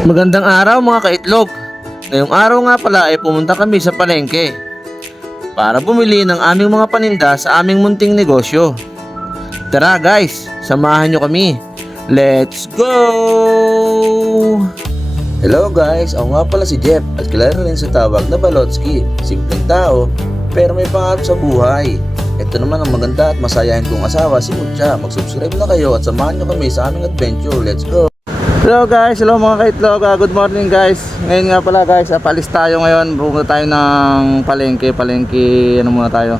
Magandang araw mga kaitlog. Ngayong araw nga pala ay pumunta kami sa palengke para bumili ng aming mga paninda sa aming munting negosyo. Tara guys, samahan nyo kami. Let's go! Hello guys, ako nga pala si Jeff at kilala rin sa tawag na Balotski. Simpleng tao pero may pangarap sa buhay. Ito naman ang maganda at masayahin kong asawa, si Mucha. Mag-subscribe na kayo at samahan nyo kami sa aming adventure. Let's go! Hello guys, hello mga kaitlog, good morning guys. Ngayon nga pala guys, palis tayo ngayon. Pupunta tayo ng palengke, ano muna tayo,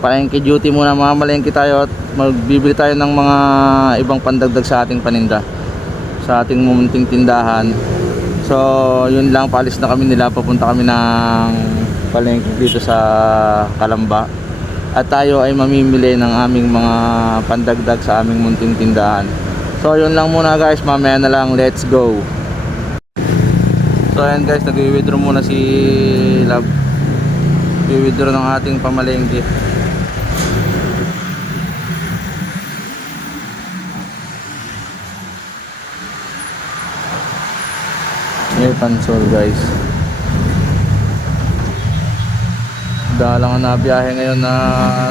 palengke duty muna, mga malengke tayo. At magbibili tayo ng mga ibang pandagdag sa ating paninda, sa ating munting tindahan. So yun lang, palis na kami nila, papunta kami ng palengke dito sa Calamba. At tayo ay mamimili ng aming mga pandagdag sa aming munting tindahan. So yun lang muna guys, mamaya na lang, let's go. So ayan guys, nag-withdraw muna si Love. Nag-withdraw ng ating pamalengke. May pansol guys. Dalang na biyahe ngayon na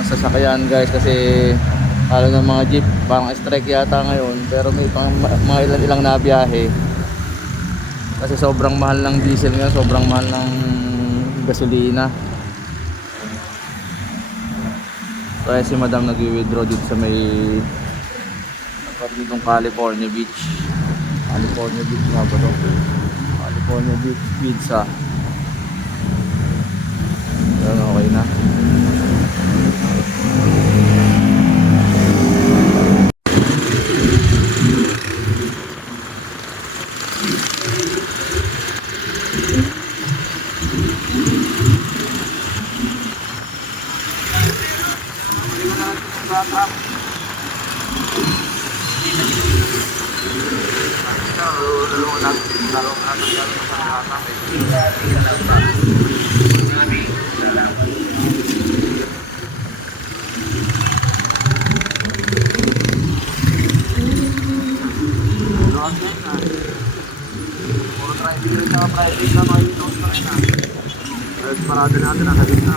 sasakyan guys, kasi lalo ng mga jeep, parang strike yata ngayon. Pero may mga ilang na biyahe kasi sobrang mahal ng diesel ngayon, sobrang mahal ng gasolina. Kaya si madam nag-withdraw dito sa may ditong California Beach. California Beach nga ba ito? California Beach Pizza. Yan, okay na. Parada natin ang halip na.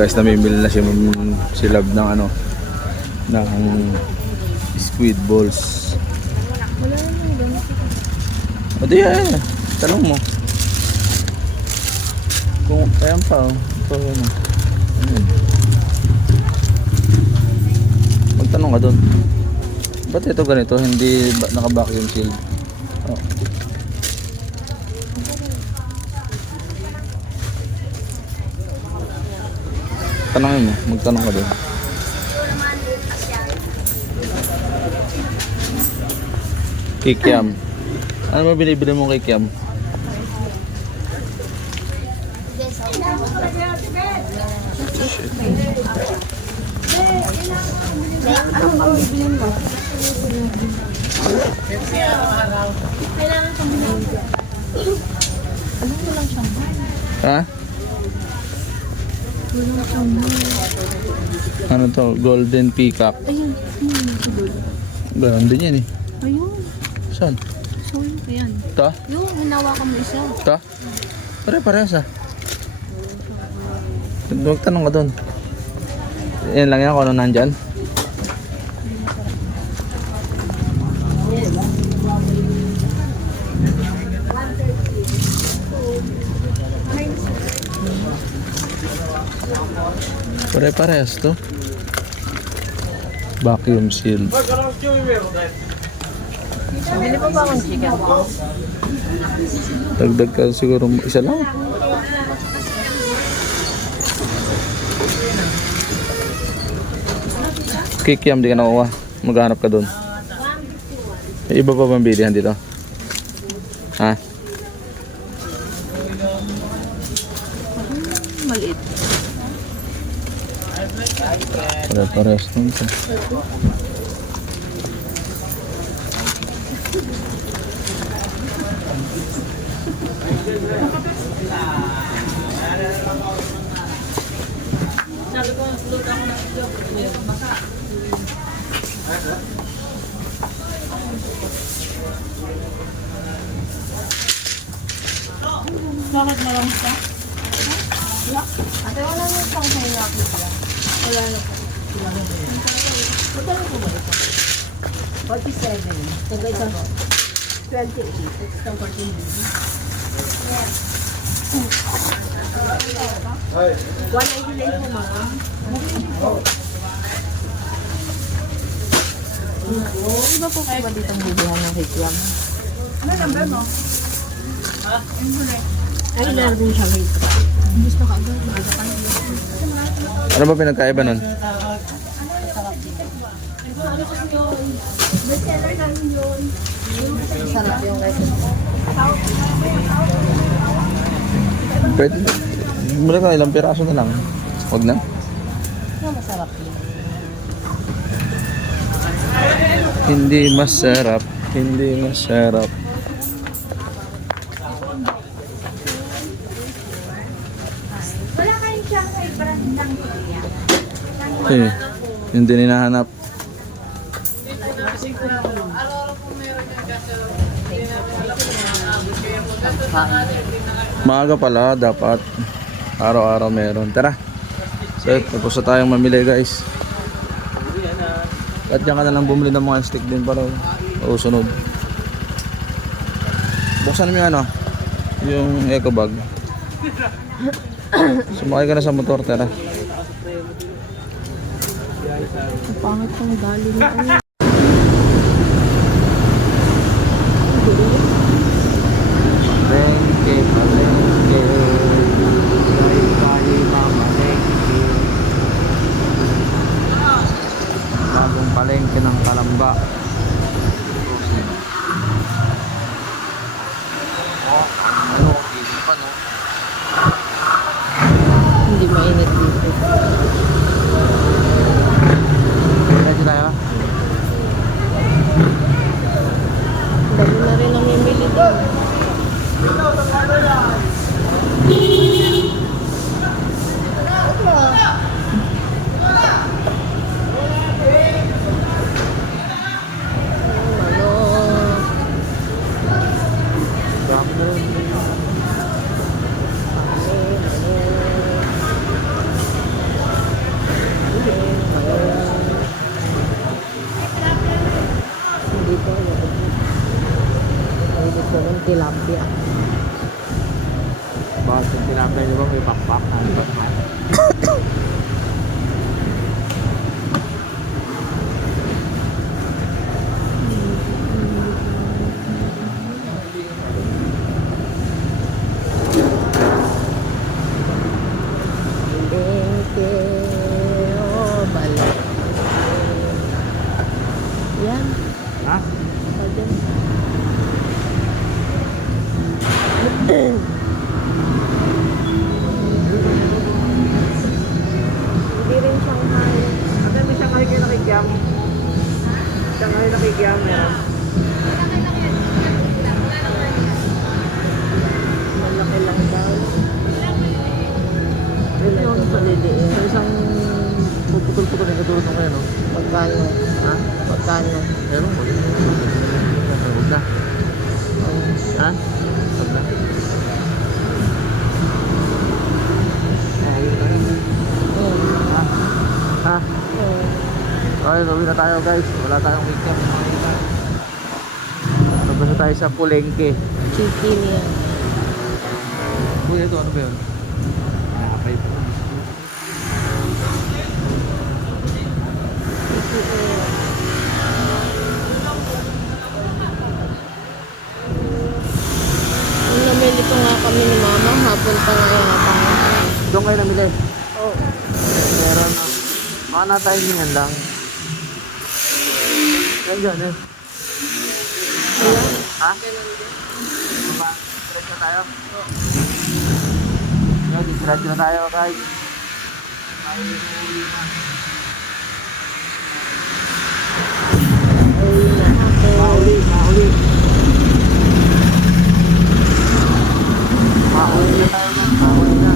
Guys, namimili na si Love ng ng squid balls. O di yan, tanong mo kung ayan pa. Ito magtanong ka doon, ba't ito ganito, hindi naka-vacuum seal? Tanongin mo, magtanong ka doon. Kikiam. Ano ba binibili mo kikiam? Ha? Ano to? Golden peacock. Ayun. Ganon din yan eh. Ayun. Saan? So, yun. Ayan. Ito? Yung hinawakan mo isa. Ito? Pare-parehas ah. Huwag tanong ka doon. Yan lang yan kung ano nandyan. Pare-parehas to. Vacuum seal. Bili mo ba akong chicken? Dagdag ka siguro isa lang. Kikiam di ka nakuha. Maghanap ka doon. May iba pa bang bilihan dito? Ha? Maliit. Pare-parehas nun to. Bakit malang siya? Wala. Ate, wala na pang sa'yo nakita. Wala na po. Magkano po ba ito? 47. Taga ito? 28. It's the 14 baby. Yeah. 199 po mga. Iba po kayo ba dito ang bibihan ng kikiam? Ano number mo? Ay, meron din siya rate. Gusto ka agad. Ano ba pinagkaiba nun? Sarap yung rice. Pwede. Mula ka ilang piraso na lang. Huwag na. Masarap yun. Hindi masarap. Hindi masarap. Wala kayong siyang brand ng kuya. Eh, hindi hinahanap. Maaga pala, dapat. Araw-araw meron. Tara. So, tapos na tayong mamili guys. At dyan ka na lang bumili ng mga stick din para sunod. Buksan mo yung ano, yung eco bag. Sumakay ka na sa motor, tara. Pangit kong dali na ano. Palengke, palengke. Kali-kali mamalengke. Bagong palengke ng Kalamba. Oh, ano, hindi pa no? Hindi mainit dito. Ready tayo? Dami na rin ang mimili din. Dami na rin. Hindi ko alam. Hindi ko alam tilapia. Bakit yung tinapay niyo ba may pakpak? Ano ba? Palengke. isang puputol-putol yung katulad ng kayo, no? Pagkano? Ha? Pagkano? Ewan ko, yun. Huwag na. Ha? Huwag na. Ha? Okay, gawin na tayo guys. Wala tayong wake up. Tapos na tayo sa Pulengke. Chicken yan. Kuya, ito ano ba yun? Nakapay po. Nung namili ko nga kami ni Mama, hapon pa nga yata. Doon kayo namili. Oo. Meron na. Baka na-timingan lang. Nandiyan eh. Wala. Ha? Baba, diretso na tayo? Oo. Diretso na tayo guys. Uwi na ako. Mahuli. Mahuli na tayo guys. Mahuli na.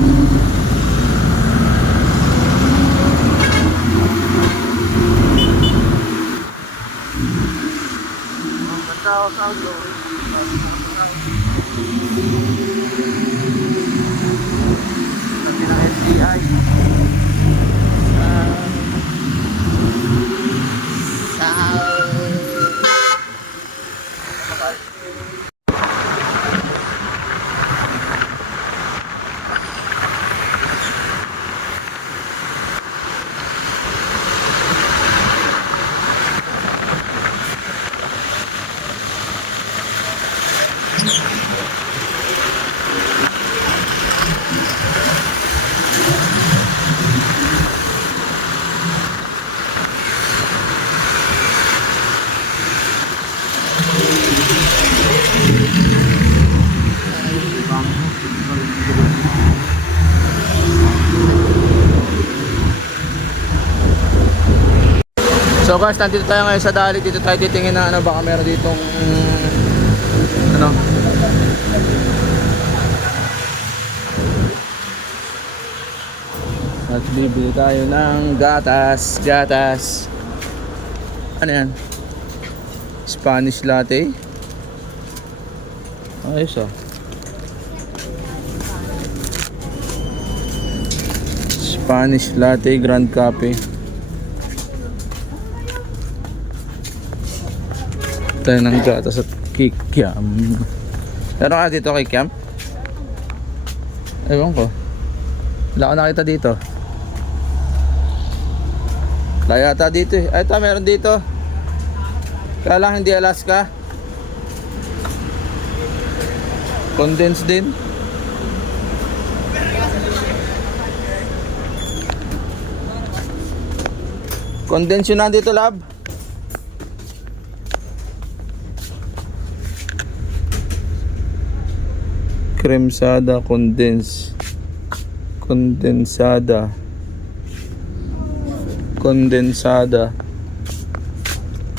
Tao. Sabi ng SDI. So guys, nandito tayo ngayon sa Dali. Dito tayo titingin na ano, baka meron ditong ano. At bibili tayo ng gatas. Ano yan? Spanish latte. Ayos ah. Spanish latte, grand cafe. Tayo ng gatas at kikiam. Meron ka dito kikiam? Ewan ko. Wala ko nakita dito. Wala yata dito eh. Ay ito, meron dito. Kaya lang hindi Alaska. Condensed din. Condensed yun nandito, lab. Kremsada, kondensada.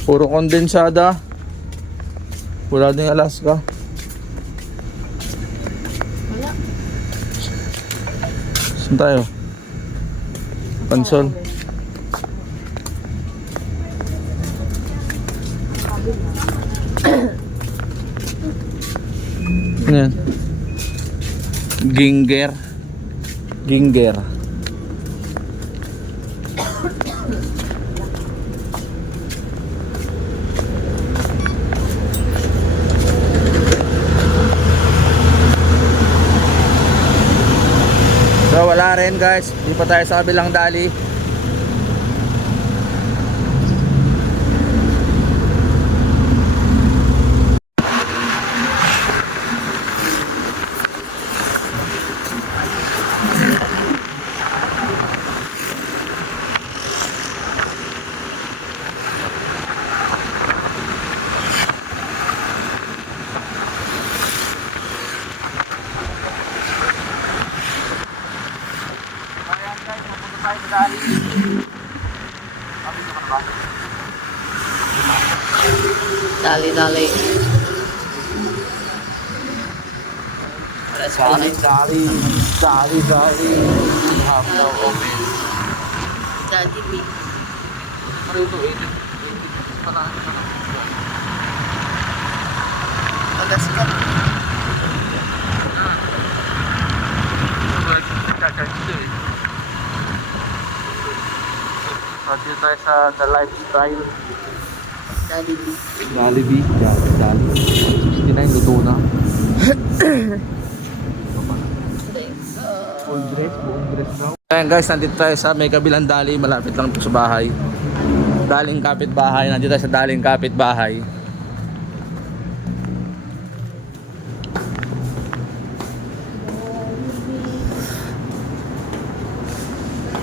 Puro kondensada. Wala din Alaska. Wala. Saan tayo? Pansol. Ano yan? Ginger. So wala rin guys. Di pa tayo sa kabilang dali. Dali. Dali. We have now open. Daddy B. Ano ito? 80 pala. Tagas ka. Pati tayo sa The Lifestyle. Daddy B. Jollibee. Jollibee. 69, luto na. Full dress, buong dress daw. Ayan guys, nandito tayo sa may kabilang dali. Malapit lang po sa bahay. Daling kapitbahay. Nandito tayo sa daling kapitbahay.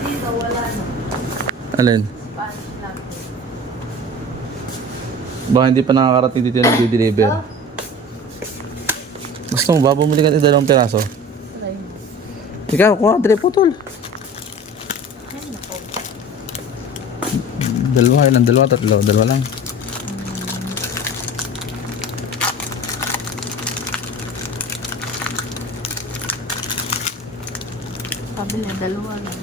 Dito wala na. Alin? Spanish lang. Baka hindi pa nakakarating dito yung nag-deliver. Gusto mo ba? Bumili ka ng 2 piraso? Aray. Ikaw, kuha, dire putol. Ay, nako. Dalawa, ilan? Dalawa, tatlo. Dalawa lang. Sabi niya, dalawa lang.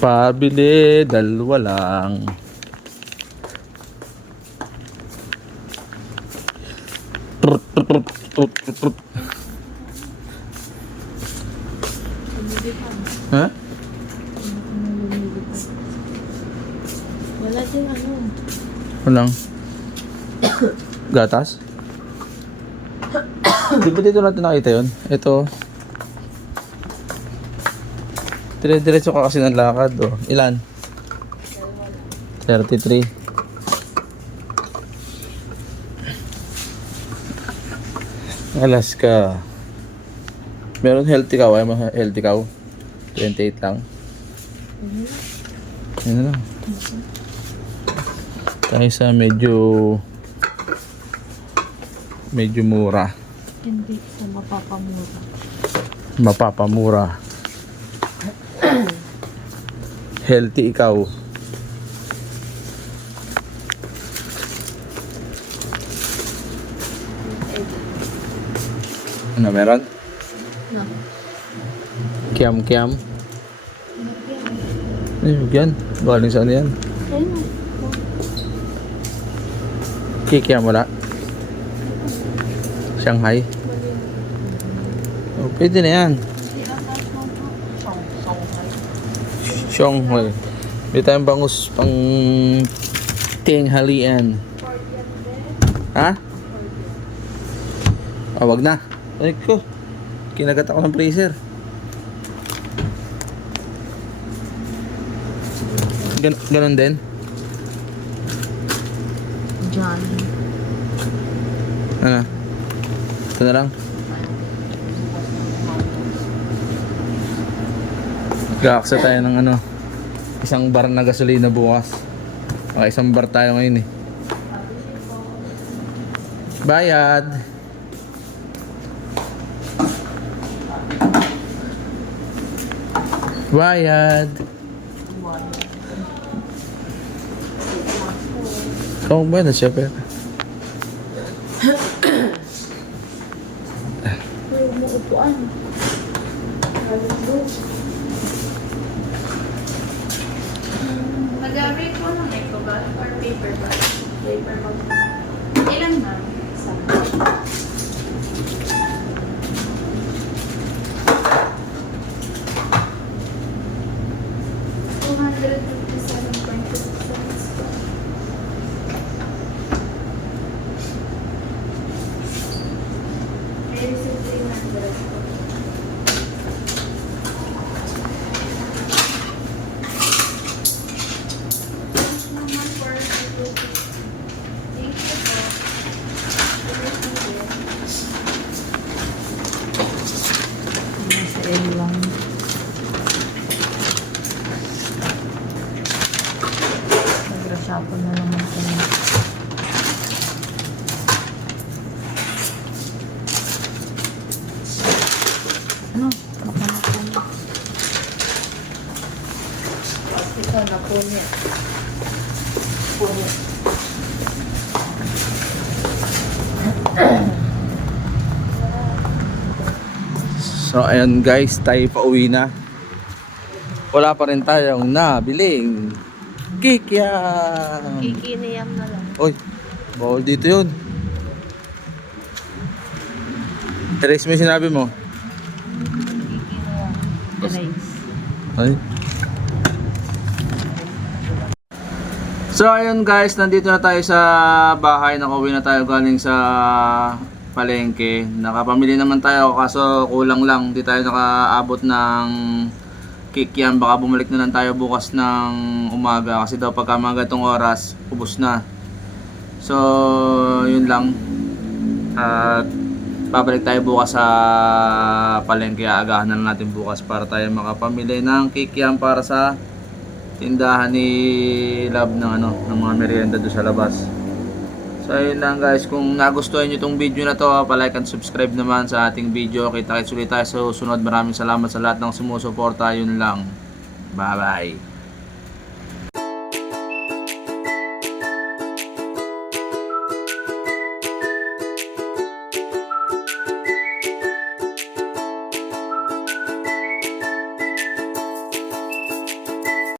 Pabili, dalawa lang. Ha? Wala din ano. Walang gatas? Di ba dito natin nakita yun? Ito. Dire-diretso ka kasi ng lakad. Oh. Ilan? 33. Alaska. Meron healthy cow. Ay, healthy cow. 28 lang. Yan na lang. Tayo sa medyo mura. Hindi sa mapapamura. Mapapamura. Healthy ikaw. Ano meron? No. Kiam. Ano yan? Galing saan yan? Ayun. Kikiam wala? Shanghai? Oh, pwede na yan. Shanghai. May tayong bangus pang tinghalian. Ha? Ah, wag na. Ay ko. Kinagat ako ng freezer. Ganon din? Johnny. Ano? Ito na lang. Gaksa tayo ng ano, isang bar na gasolina bukas. Isang bar tayo ngayon eh. Bayad. Bayad. Ikaw ba na siya pera? May umuupuan. Mag-rate po ng eco bag or paper bag? Paper bag. Ilan na? Isa. May receipt 300 po. Naman for thank you po. Nasa L1. Nagrasyapo na naman ko. Ano? Baka na po. Ito na po niya. Puno. So ayun guys, tayo pa uwi na. wala pa rin tayong nabiling kikiam. Kikiniyam na lang. Oy, bawal dito yun. Erase mo yung sinabi mo. Kikiniyam. Rice. Ay. So ayun guys, nandito na tayo sa bahay. Nakauwi na tayo galing sa palengke. Nakapamili naman tayo kaso kulang lang. Hindi tayo nakaabot ng kikiam. Baka bumalik na lang tayo bukas ng umaga kasi daw pagka mga gatong oras ubos na. So yun lang. At babalik tayo bukas sa palengke. Aagahan na lang natin bukas para tayo makapamili ng kikiam para sa tindahan ni Love ng mga merienda doon sa labas. So ayun lang guys, kung nagustuhan nyo itong video na to, palike and subscribe naman sa ating video. Kita-kits ulit tayo sa susunod. Maraming salamat sa lahat ng sumusuporta. Yun lang. Bye bye.